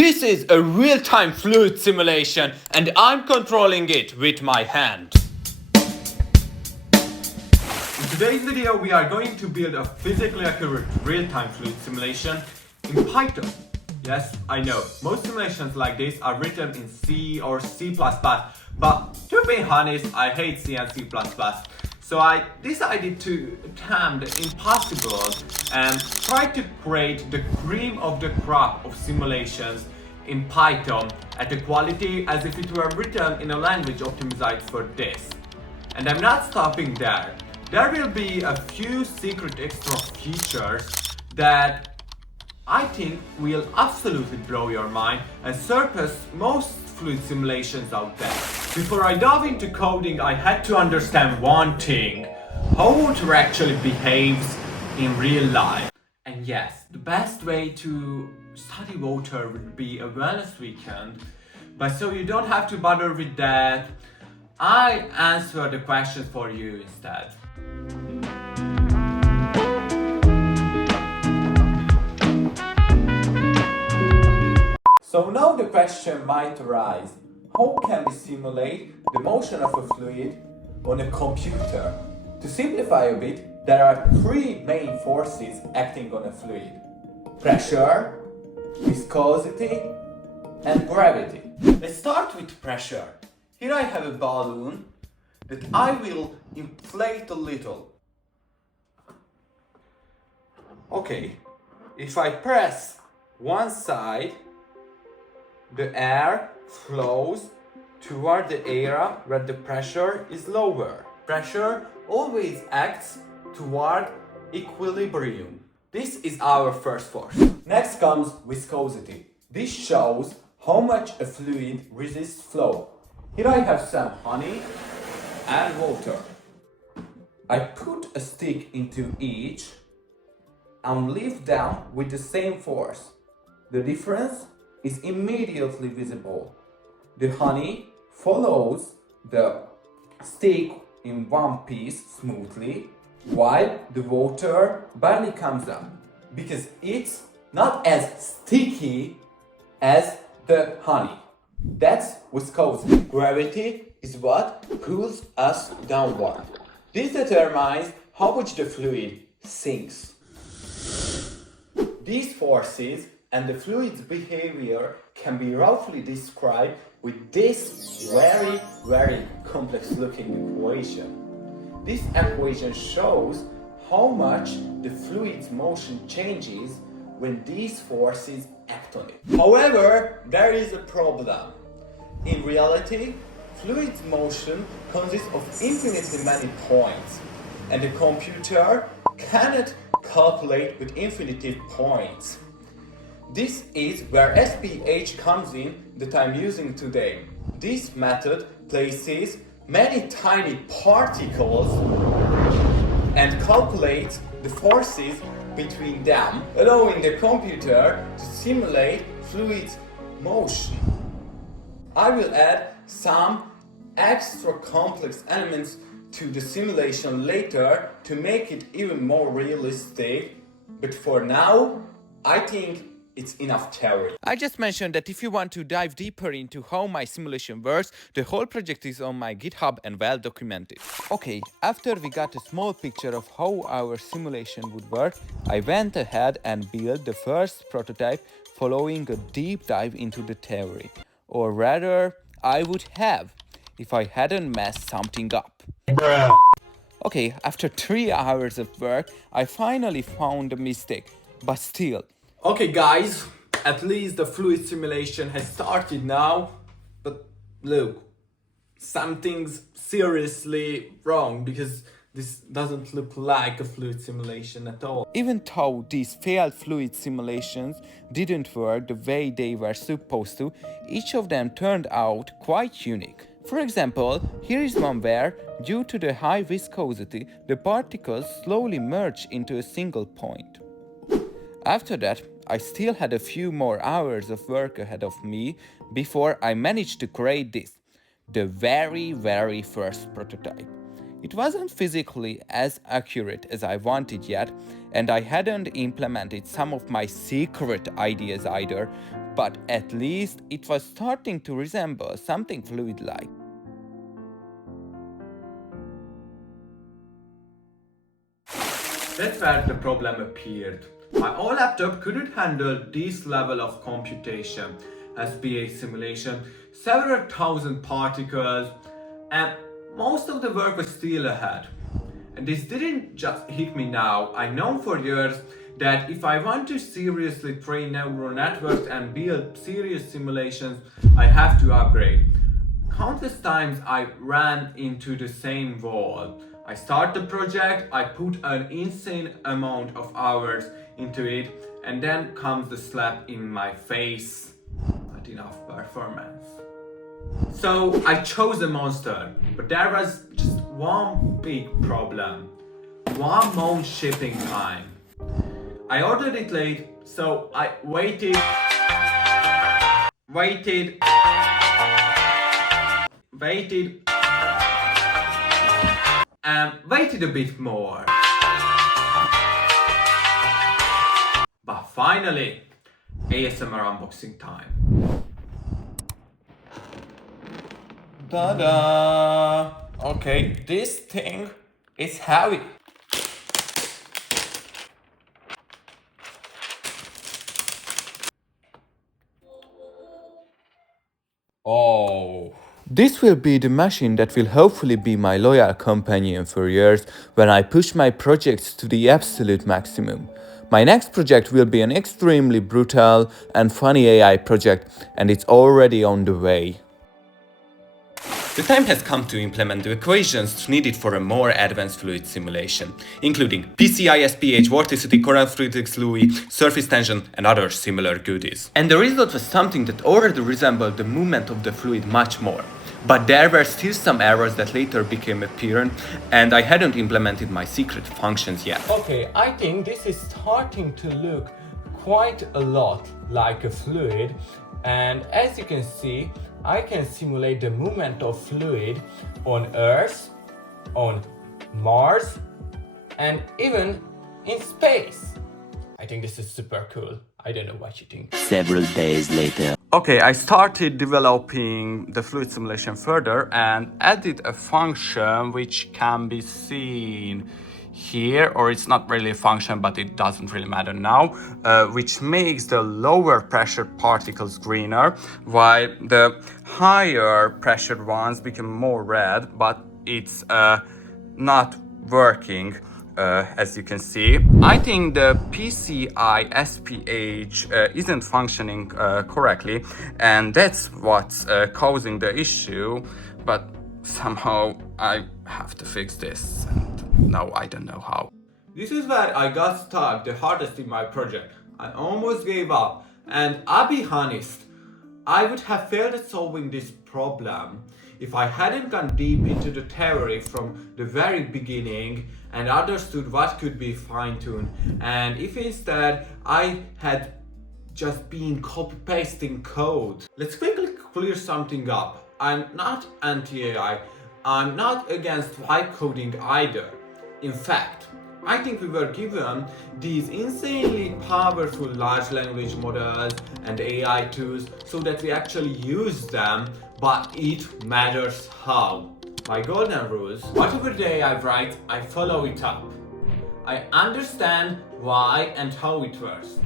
This is a real-time fluid simulation and I'm controlling it with my hand. In today's video we are going to build a physically accurate real-time fluid simulation in Python. Yes, I know, most simulations like this are written in C or C++, but to be honest, I hate C and C++. So I decided to attempt the impossible and try to create the cream of the crop of simulations in Python at the quality as if it were written in a language optimized for this. And I'm not stopping there. There will be a few secret extra features that I think will absolutely blow your mind and surpass most fluid simulations out there. Before I dove into coding, I had to understand one thing: how water actually behaves in real life. And yes, the best way to study water would be a wellness weekend, but so you don't have to bother with that, I answer the questions for you instead. So now the question might arise: how can we simulate the motion of a fluid on a computer? To simplify a bit, there are three main forces acting on a fluid: pressure, viscosity, and gravity. Let's start with pressure. Here I have a balloon that I will inflate a little. Okay, if I press one side, the air flows toward the area where the pressure is lower. Pressure always acts toward equilibrium. This is our first force. Next comes viscosity. This shows how much a fluid resists flow. Here I have some honey and water. I put a stick into each and lift them with the same force. The difference is immediately visible. The honey follows the stick in one piece smoothly, while the water barely comes up because it's not as sticky as the honey. That's viscosity. Gravity is what pulls us downward. This determines how much the fluid sinks. These forces and the fluid's behavior can be roughly described with this very complex looking equation. This equation shows how much the fluid's motion changes when these forces act on it. However, there is a problem. In reality, fluid's motion consists of infinitely many points, and the computer cannot calculate with infinite points. This is where SPH comes in that I'm using today. This method places many tiny particles and calculates the forces between them, allowing the computer to simulate fluid motion. I will add some extra complex elements to the simulation later to make it even more realistic, but for now, I think it's enough theory. I just mentioned that if you want to dive deeper into how my simulation works, the whole project is on my GitHub and well documented. Okay, after we got a small picture of how our simulation would work, I went ahead and built the first prototype following a deep dive into the theory. Or rather, I would have if I hadn't messed something up. Bruh. Okay, after 3 hours of work, I finally found a mistake, but still. Okay guys, at least the fluid simulation has started now, but look, something's seriously wrong because this doesn't look like a fluid simulation at all. Even though these failed fluid simulations didn't work the way they were supposed to, each of them turned out quite unique. For example, here is one where, due to the high viscosity, the particles slowly merge into a single point. After that, I still had a few more hours of work ahead of me before I managed to create this, the very first prototype. It wasn't physically as accurate as I wanted yet, and I hadn't implemented some of my secret ideas either, but at least it was starting to resemble something fluid-like. That's where the problem appeared. My old laptop couldn't handle this level of computation, SPH simulation, several thousand particles, and most of the work was still ahead. And this didn't just hit me now. I know for years that if I want to seriously train neural networks and build serious simulations, I have to upgrade. Countless times I ran into the same wall. I start the project, I put an insane amount of hours into it, and then comes the slap in my face. Not enough performance. So I chose a monster, but there was just one big problem. 1 month shipping time. I ordered it late, so I waited, and waited a bit more. But finally, ASMR unboxing time. Ta-da! Okay, this thing is heavy. Oh. This will be the machine that will hopefully be my loyal companion for years when I push my projects to the absolute maximum. My next project will be an extremely brutal and funny AI project, and it's already on the way. The time has come to implement the equations needed for a more advanced fluid simulation, including PCISPH, vorticity, current fluid, surface tension, and other similar goodies. And the result was something that already resembled the movement of the fluid much more. But there were still some errors that later became apparent, and I hadn't implemented my secret functions yet. Okay, I think this is starting to look quite a lot like a fluid, and as you can see, I can simulate the movement of fluid on Earth, on Mars, and even in space. I think this is super cool. I don't know what you think. Several days later. Okay, I started developing the fluid simulation further and added a function which can be seen here, or it's not really a function, but it doesn't really matter now, which makes the lower pressure particles greener, while the higher pressured ones become more red, but it's not working. As you can see, I think the PCISPH isn't functioning correctly, and that's what's causing the issue, but somehow I have to fix this, and now I don't know how. This is where I got stuck the hardest in my project. I almost gave up, and I'll be honest, I would have failed at solving this problem if I hadn't gone deep into the theory from the very beginning and understood what could be fine-tuned, and if instead I had just been copy-pasting code. Let's quickly clear something up. I'm not anti-AI, I'm not against vibe coding either. In fact, I think we were given these insanely powerful large language models and AI tools so that we actually use them, but it matters how. My golden rules: whatever the AI writes, I follow it up. I understand why and how it works.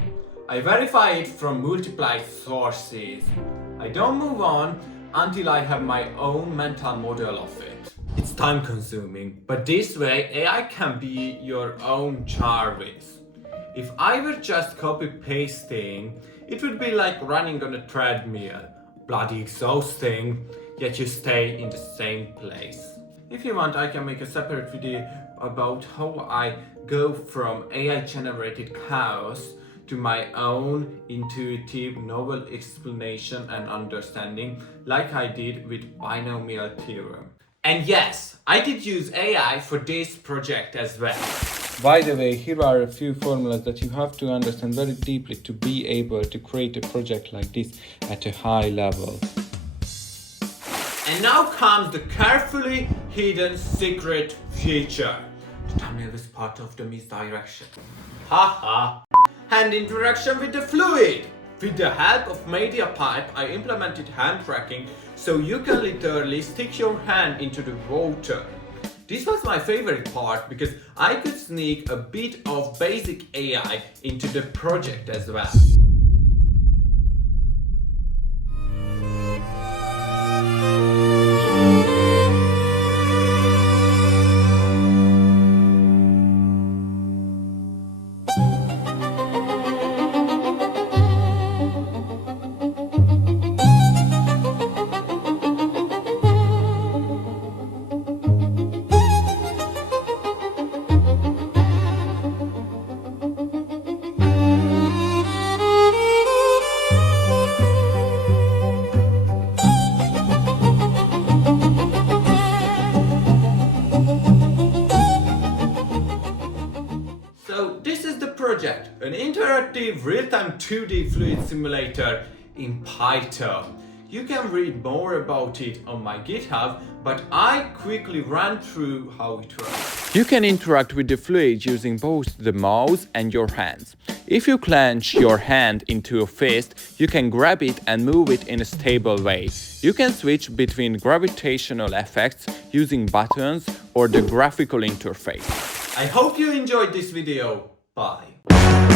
I verify it from multiple sources. I don't move on until I have my own mental model of it. It's time consuming, but this way AI can be your own Jarvis. If I were just copy pasting, it would be like running on a treadmill. Bloody exhausting, yet you stay in the same place. If you want, I can make a separate video about how I go from AI generated chaos to my own intuitive novel explanation and understanding, like I did with binomial theorem. And yes, I did use AI for this project as well. By the way, here are a few formulas that you have to understand very deeply to be able to create a project like this at a high level. And now comes the carefully hidden secret feature. The thumbnail was part of the misdirection. Haha! Hand interaction with the fluid! With the help of MediaPipe, I implemented hand tracking so you can literally stick your hand into the water. This was my favorite part because I could sneak a bit of basic AI into the project as well. So this is the project, an interactive real-time 2D fluid simulator in Péter. You can read more about it on my GitHub, but I quickly ran through how it works. You can interact with the fluid using both the mouse and your hands. If you clench your hand into a fist, you can grab it and move it in a stable way. You can switch between gravitational effects using buttons or the graphical interface. I hope you enjoyed this video. Bye.